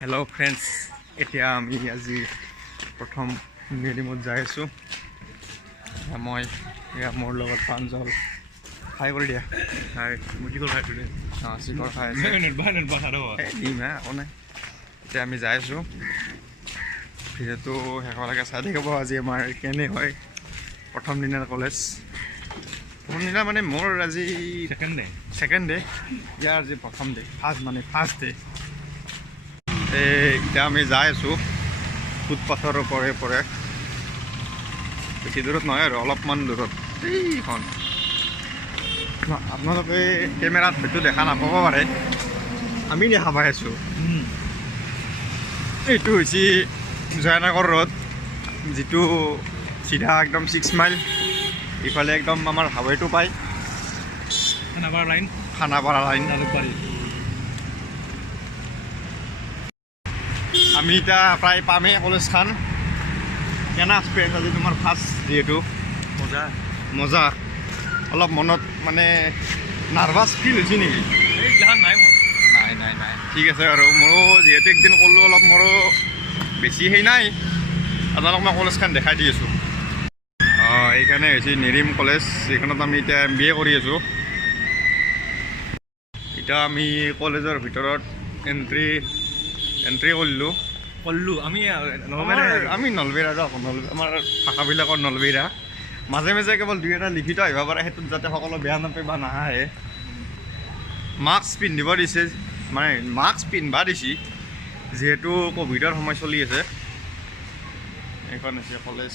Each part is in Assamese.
হেল্ল' ফ্ৰেণ্ডছ, এতিয়া আমি আজি প্ৰথম নিৰিমত যাই আছোঁ। মই মোৰ লগত প্ৰাঞ্জল খাই কৰি দিয়া খাই মুঠিকল খাই দিলে চিকৰ খাই আছে দিম একো নাই। এতিয়া আমি যাই আছোঁ, যিহেতু শেষলৈকে চাই থাকিব আজি আমাৰ কেনে হয় প্ৰথম দিনাৰ কলেজ। প্ৰথম দিনা মানে মোৰ আজি ছেকেণ্ড ডে ইয়াৰ আজি প্ৰথম ডে ফাৰ্ষ্ট ডে। এতিয়া আমি যাই আছোঁ ফুটপাথৰ ওপৰে বেছি দূৰত নহয় আৰু অলপমান দূৰত। এইখন আপোনালোকে কেমেৰাত হয়তো দেখা নাপাব পাৰে, আমি দেখা পাই আছোঁ। এইটো হৈছে জয়নগৰ ৰোড, যিটো চিধা একদম 6 মাইল ইফালে একদম আমাৰ হাইৱেটো পায়, খানাপাৰা লাইন। আমি এতিয়া প্ৰায় পামেই কলেজখন। কেনে এক্সপিৰিয়েঞ্চ আজি তোমাৰ ফাৰ্ষ্ট? যিহেতু মজা অলপ মনত মানে নাৰ্ভাছ ফিল হৈছে নেকি? নাই ঠিক আছে আৰু মোৰো যিহেতু একদিন ক'লোঁ অলপ মোৰো বেছি সেই নাই। আপোনালোক মই কলেজখন দেখাই দি আছোঁ। এইখানে হৈছে নিৰিম কলেজ, যিখনত আমি এতিয়া MBA কৰি আছোঁ। এতিয়া আমি কলেজৰ ভিতৰত এণ্ট্ৰি কৰিলোঁ। আমি নলবেৰা আমাৰ ভাষাবিলাকৰ নলবেৰা। মাজে মাজে কেৱল দুই এটা লিখিত আহিব পাৰে, সেইটোত যাতে সকলো বেয়া নাপায় বা নাহাঁহে। মাস্ক পিন্ধিব দিছে, মানে মাস্ক পিন্ধিব দিছে যিহেতু ক'ভিডৰ সময় চলি আছে। এইখন হৈছে কলেজ,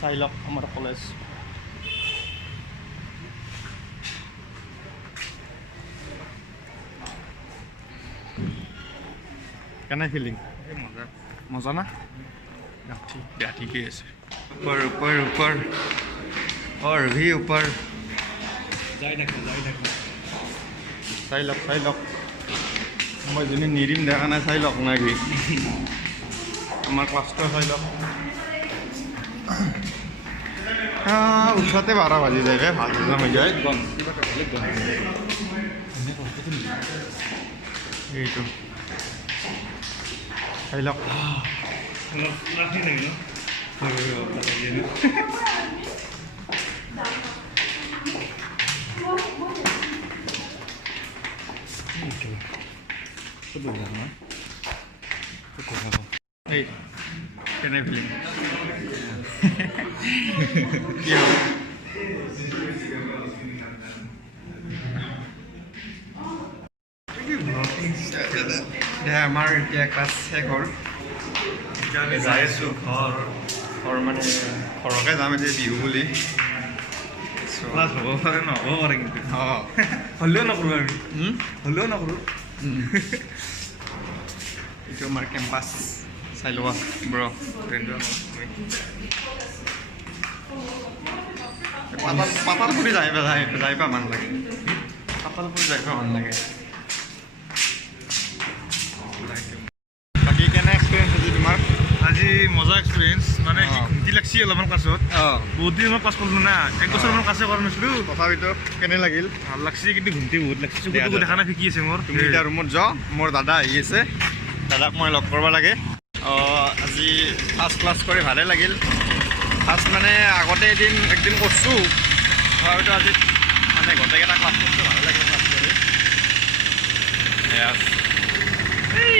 চাই লওক আমাৰ কলেজ। কেনে ফিলিং? মজা না? ঠিকেই আছে। ऊपर और भी ऊपर চাই লওক মই যদি নিৰিম দেখা নাই, চাই লওক নাকি আমাৰ ক্লাছটো চাই লওক। ওচৰতে 12 বাজি যায়, ভাল এক্সাম হৈ যায়। এইটো চাই লওক। কেনে ফিলিং? কি হ'ল? আমাৰ এতিয়া ক্লাছ শেষ হ'ল। এতিয়া আমি যাই আছোঁ ঘৰ মানে ঘৰকে যাম এতিয়া বিহু বুলি। ক্লাছ হ'ব পাৰে নহ'ব পাৰে, কিন্তু হ'লেও নকৰোঁ এইটো আমাৰ কেম্পাছ চাই লোৱা ব্ৰ। পাতালপুৰি যাই পা ভাল লাগে, পাতালপুৰি যাই পা ভাল লাগে। বাকী কেনে এক্সপিৰিয়েঞ্চ আজি তোমাৰ? আজি মজা এক্সপিৰিয়েঞ্চ, মানে ঘুমটি লাগছি অলপমান ক্লাছত। বহুত দিন মই ক্লাছ কৰিলোঁ না, 1 বছৰমান ক্লাছে কৰা নাছিলোঁ। তথাপিতো কেনে লাগিল? ভাল লাগছি, কিন্তু ঘুমটি বহুত লাগছি। চকুটো দেখা নাই ফিকি আছে মোৰ। তুমি এতিয়া ৰুমত যাওঁ, মোৰ দাদা আহি আছে, দাদাক মই লগ কৰিব লাগে। আজি ফাৰ্ষ্ট ক্লাছ কৰি ভালেই লাগিল। ফাৰ্ষ্ট মানে আগতে একদিন কৰিছোঁ, তথাপিতো আজি মানে গোটেইকেইটা ক্লাছ কৰিছোঁ, ভালে লাগিল ক্লাছ কৰি।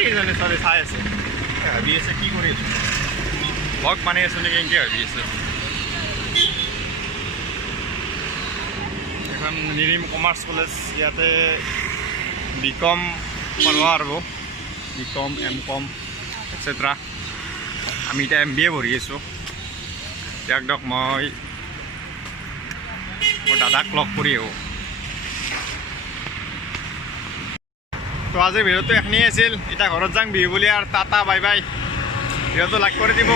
এইজনে ছোৱালী চাই আছে, ভাবি আছে কি কৰি আছোঁ, ভগ মানি আছোঁ নেকি এনেকৈ ভাবি আছে। এখন নিৰিম কমাৰ্চ কলেজ, ইয়াতে BCom পঢ়িব পাৰিব, BCom MCom এটচেট্ৰা। আমি এতিয়া MBA পঢ়ি আছোঁ। দিয়ক মই মোৰ দাদাক লগ কৰি আহোঁ। তো আজিৰ ভিডিঅ'টো এইখিনিয়ে আছিল। এতিয়া ঘৰত যাম বিহু বুলি, আৰু টাটা বাই বাই। ভিডিঅ'টো লাইক কৰি দিব।